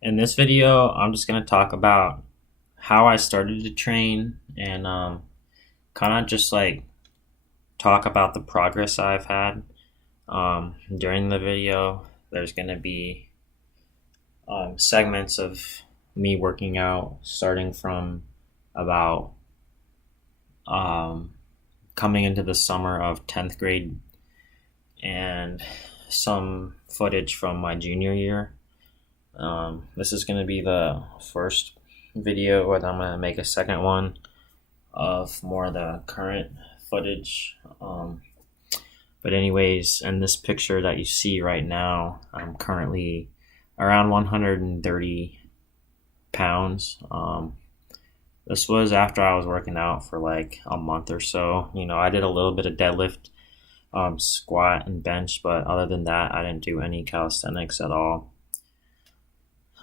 In this video, I'm just going to talk about how I started to train and kind of just like talk about the progress I've had. During the video, there's going to be segments of me working out starting from about um, coming into the summer of 10th grade and some footage from my junior year. This is going to be the first video, and I'm going to make a second one of more of the current footage. But anyways, in this picture that you see right now, I'm currently around 130 pounds. This was after I was working out for like a month or so. I did a little bit of deadlift, squat, and bench, but other than that, I didn't do any calisthenics at all.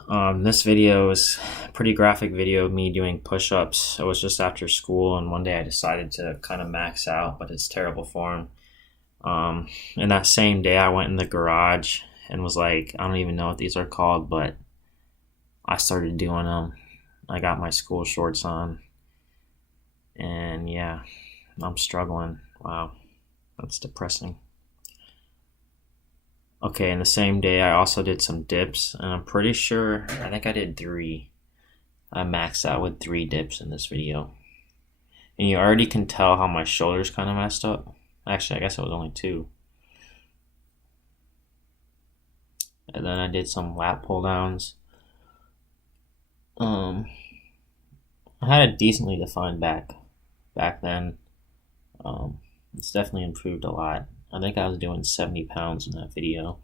This video is a pretty graphic video of me doing push-ups. It was just after school, and one day I decided to kind of max out, but it's terrible form. And that same day I went in the garage and was like, I don't even know what these are called, but I started doing them. I got my school shorts on, and yeah, I'm struggling. Wow, that's depressing. Okay, and the same day I also did some dips, and I'm pretty sure, I think I did 3. I maxed out with 3 dips in this video. And you already can tell how my shoulders kind of messed up. Actually, I guess it was only 2. And then I did some lat pull downs. I had a decently defined back then. It's definitely improved a lot. I think I was doing 70 pounds in that video.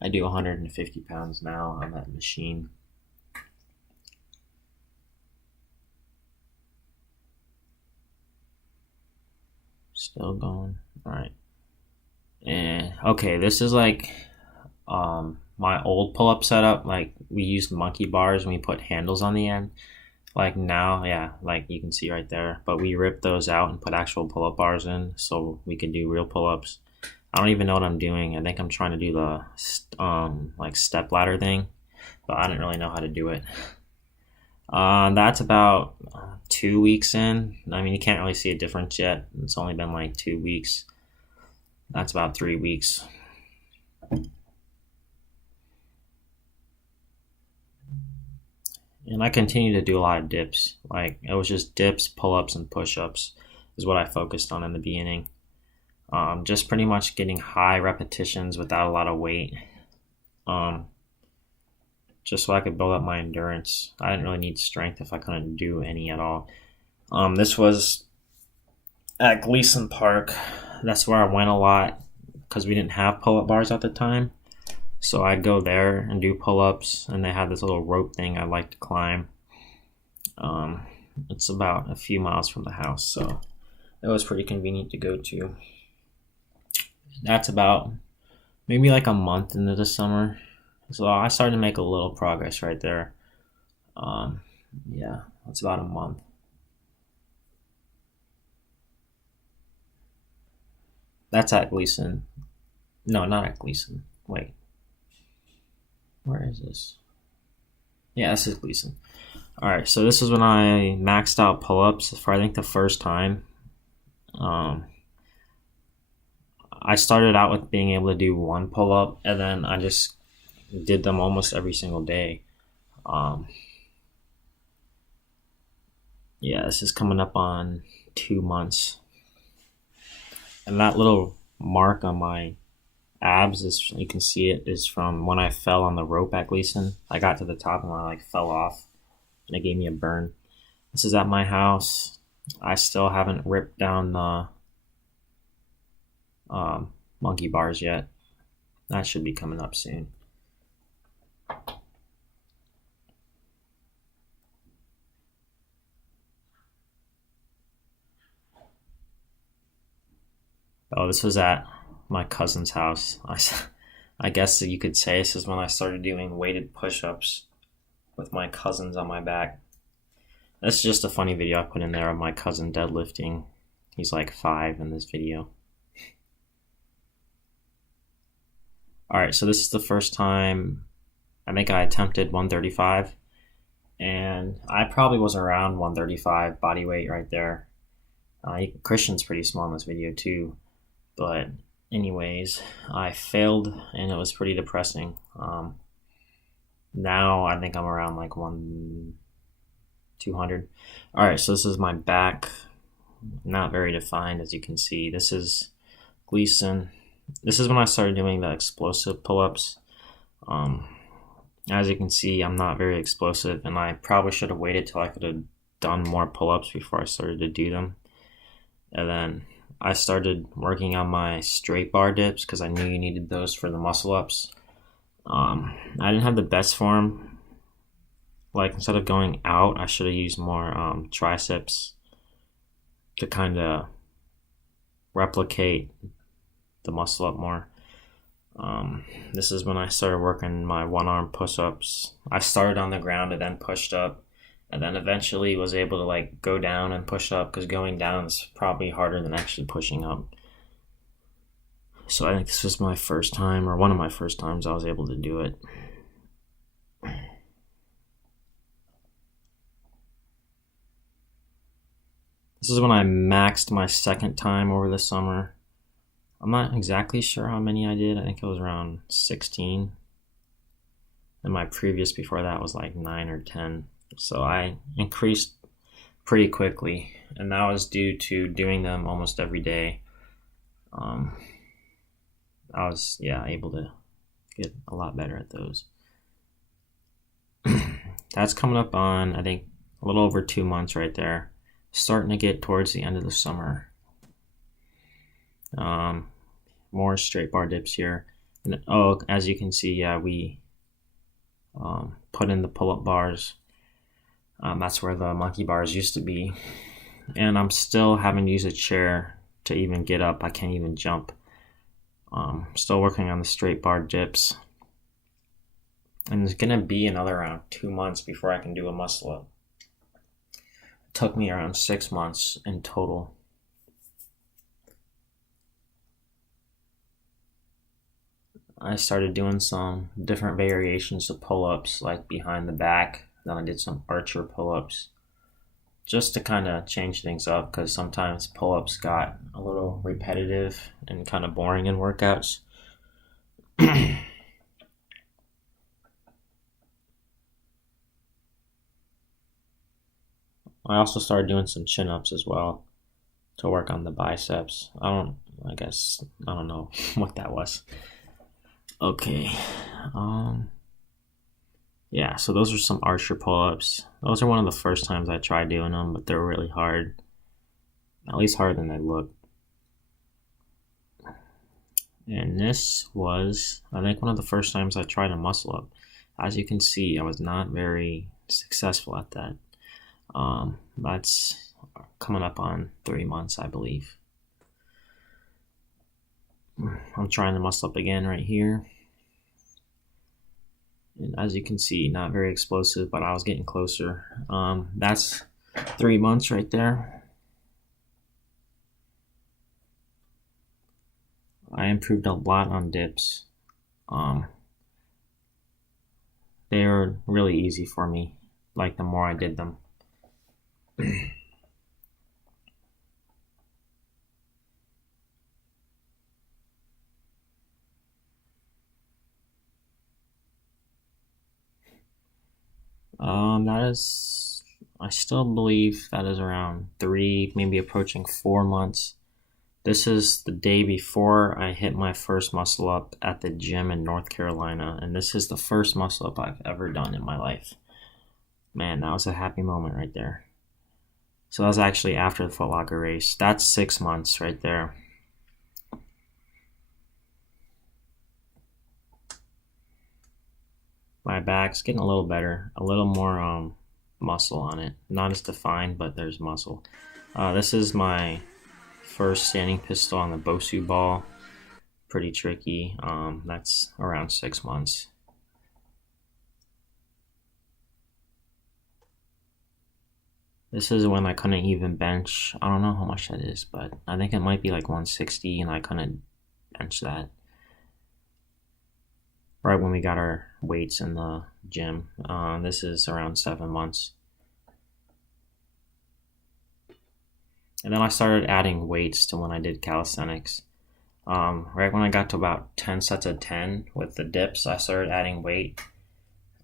I do 150 pounds now on that machine. Still going. Alright. And okay, this is like my old pull-up setup. Like, we used monkey bars and we put handles on the end. Like now, yeah, like you can see right there. But we ripped those out and put actual pull-up bars in so we could do real pull-ups. I don't even know what I'm doing. I think I'm trying to do the like step ladder thing, but I didn't really know how to do it. That's about 2 weeks in. I mean, you can't really see a difference yet. It's only been like 2 weeks. That's about 3 weeks. And I continue to do a lot of dips. Like, it was just dips, pull-ups, and push-ups is what I focused on in the beginning. Just pretty much getting high repetitions without a lot of weight. Just so I could build up my endurance. I didn't really need strength if I couldn't do any at all. This was at Gleason Park. That's where I went a lot because we didn't have pull-up bars at the time. So I'd go there and do pull-ups, and they had this little rope thing I like to climb. It's about a few miles from the house, so it was pretty convenient to go to. That's about maybe like a month into the summer. So I started to make a little progress right there. Yeah, that's about a month. That's at Gleason. No, not at Gleason. Wait. Where is this? Yeah, this is Gleason. Alright, so this is when I maxed out pull-ups for I think the first time. I started out with being able to do 1 pull-up, and then I just did them almost every single day. Yeah, this is coming up on 2 months. And that little mark on my abs, is, you can see it, is from when I fell on the rope at Gleason. I got to the top and I like fell off, and it gave me a burn. This is at my house. I still haven't ripped down the monkey bars yet. That should be coming up soon. Oh, this was at my cousin's house. I guess you could say this is when I started doing weighted push-ups with my cousins on my back. This is just a funny video I put in there of my cousin deadlifting. He's like 5 in this video. Alright, so this is the first time I think I attempted 135, and I probably was around 135 body weight right there. Christian's pretty small in this video too, but anyways, I failed and it was pretty depressing. Now I think I'm around like 200. All right, so this is my back, not very defined as you can see. This is Gleason. This is when I started doing the explosive pull-ups. As you can see, I'm not very explosive, and I probably should have waited till I could have done more pull-ups before I started to do them. And then I started working on my straight bar dips because I knew you needed those for the muscle ups. I didn't have the best form. Like, instead of going out, I should have used more triceps to kind of replicate the muscle up more. This is when I started working my one-arm push-ups. I started on the ground and then pushed up, and then eventually was able to like go down and push up, because going down is probably harder than actually pushing up. So I think this was my first time, or one of my first times I was able to do it. This is when I maxed my second time over the summer. I'm not exactly sure how many I did. I think it was around 16. And my previous before that was like 9 or 10. So I increased pretty quickly. And that was due to doing them almost every day. I was, able to get a lot better at those. That's coming up on, I think, a little over 2 months right there. Starting to get towards the end of the summer. More straight bar dips here. And as you can see, we put in the pull-up bars. That's where the monkey bars used to be. And I'm still having to use a chair to even get up. I can't even jump. Still working on the straight bar dips. And it's going to be another around 2 months before I can do a muscle up. It took me around 6 months in total. I started doing some different variations of pull-ups, like behind the back. Then I did some archer pull-ups, just to kind of change things up, because sometimes pull-ups got a little repetitive and kind of boring in workouts. I also started doing some chin-ups as well to work on the biceps. I don't know what that was. Okay, so those are some archer pull-ups. Those are one of the first times I tried doing them, but they're really hard. At least harder than they look. And this was, I think, one of the first times I tried a muscle up. As you can see, I was not very successful at that. That's coming up on 3 months, I believe. I'm trying to muscle up again right here. And as you can see, not very explosive, but I was getting closer. That's 3 months right there. I improved a lot on dips. They were really easy for me, like the more I did them. I still believe that is around 3, maybe approaching 4 months. This is the day before I hit my first muscle up at the gym in North Carolina, and this is the first muscle up I've ever done in my life. Man, that was a happy moment right there. So that was actually after the Foot Locker race. That's 6 months right there. My back's getting a little better, a little more muscle on it. Not as defined, but there's muscle. This is my first standing pistol on the Bosu ball. Pretty tricky. That's around 6 months. This is when I couldn't even bench. I don't know how much that is, but I think it might be like 160, and I couldn't bench that. right when we got our weights in the gym. This is around 7 months. And then I started adding weights to when I did calisthenics. Right when I got to about 10 sets of 10 with the dips, I started adding weight.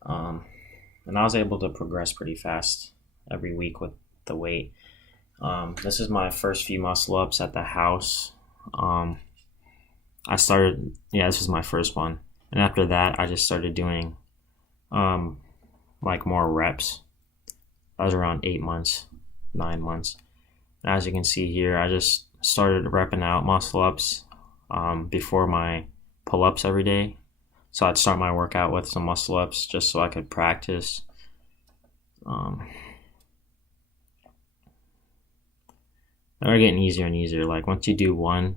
And I was able to progress pretty fast every week with the weight. This is my first few muscle ups at the house. This was my first one. And after that, I just started doing like more reps. I was around 8 months, 9 months. And as you can see here, I just started repping out muscle ups before my pull-ups every day. So I'd start my workout with some muscle ups just so I could practice. They're getting easier and easier. Like once you do one,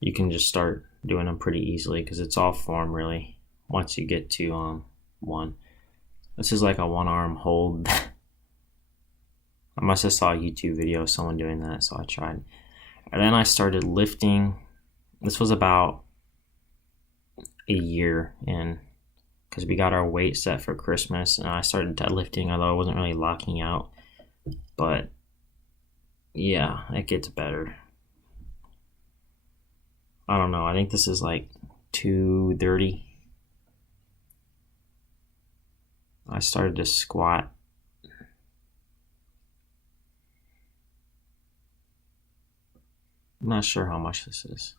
you can just start doing them pretty easily because it's all form really. Once you get to one, this is like a one arm hold. I must have saw a YouTube video of someone doing that, so I tried. And then I started lifting. This was about a year in because we got our weight set for Christmas, and I started deadlifting, although I wasn't really locking out. But yeah, it gets better. I don't know. I think this is like 230. I started to squat. I'm not sure how much this is.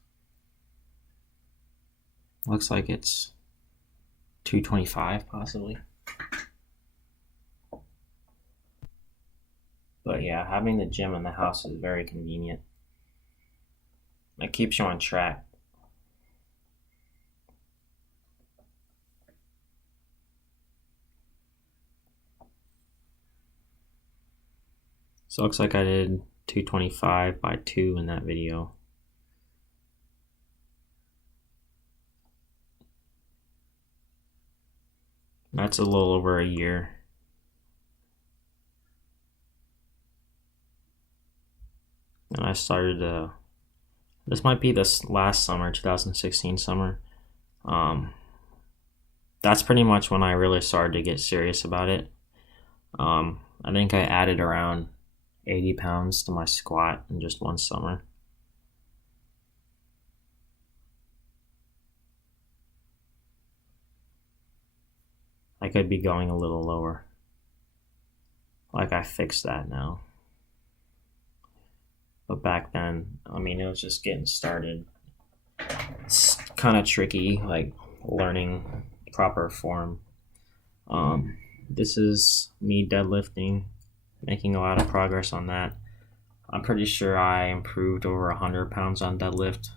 Looks like it's 225 possibly. But yeah, having the gym in the house is very convenient. It keeps you on track. So it looks like I did 225 by 2 in that video. That's a little over a year. And I started this might be this last summer, 2016 summer. That's pretty much when I really started to get serious about it. I think I added around 80 pounds to my squat in just one summer. I could be going a little lower. Like I fixed that now. But back then, I mean, it was just getting started. It's kind of tricky, like learning proper form. This is me deadlifting, making a lot of progress on that. I'm pretty sure I improved over 100 pounds on deadlift.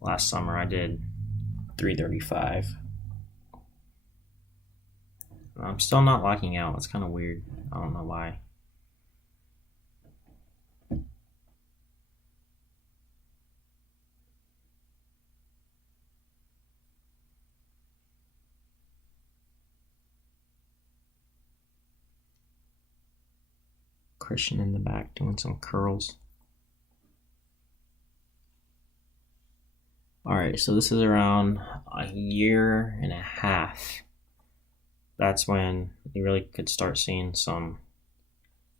Last summer I did 335. I'm still not locking out. It's kind of weird. I don't know why. Christian in the back doing some curls. Alright, so this is around a year and a half. That's when you really could start seeing some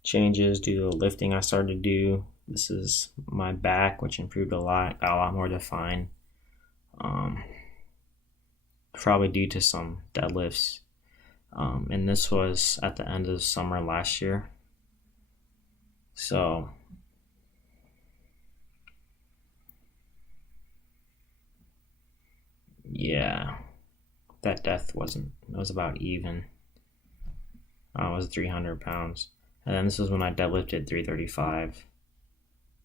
changes due to the lifting I started to do. This is my back, which improved a lot, got a lot more defined. Probably due to some deadlifts. And this was at the end of summer last year. So yeah, that depth it was about even. It was 300 pounds. And then this is when I deadlifted 335.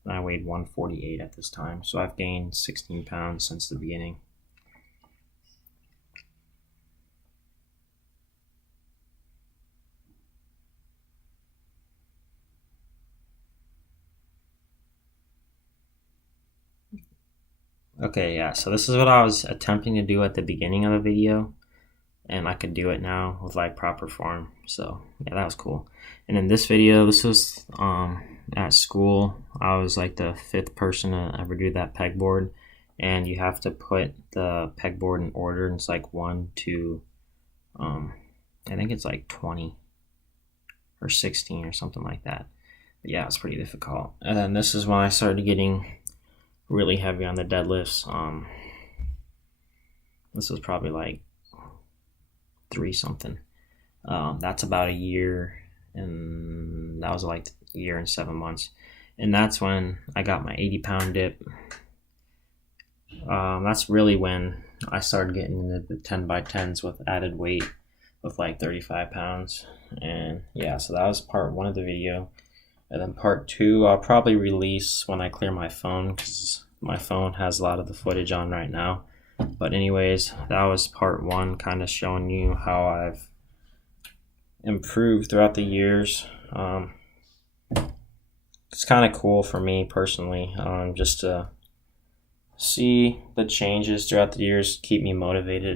And I weighed 148 at this time. So I've gained 16 pounds since the beginning. Okay, yeah, so this is what I was attempting to do at the beginning of the video, and I could do it now with like proper form. So yeah, that was cool. And in this video, this was at school. I was like the 5th person to ever do that pegboard, and you have to put the pegboard in order. And it's like 1 to, I think it's like 20 or 16 or something like that. But yeah, it's pretty difficult. And then this is when I started getting really heavy on the deadlifts. This was probably like 3 something. That's about a year, and that was like a year and 7 months. And that's when I got my 80-pound dip. That's really when I started getting into the 10x10s with added weight with like 35 pounds. And yeah, so that was part 1 of the video. And then part 2 I'll probably release when I clear my phone, because my phone has a lot of the footage on right now. But anyways, that was part 1, kind of showing you how I've improved throughout the years. It's kind of cool for me personally, just to see the changes throughout the years, keep me motivated.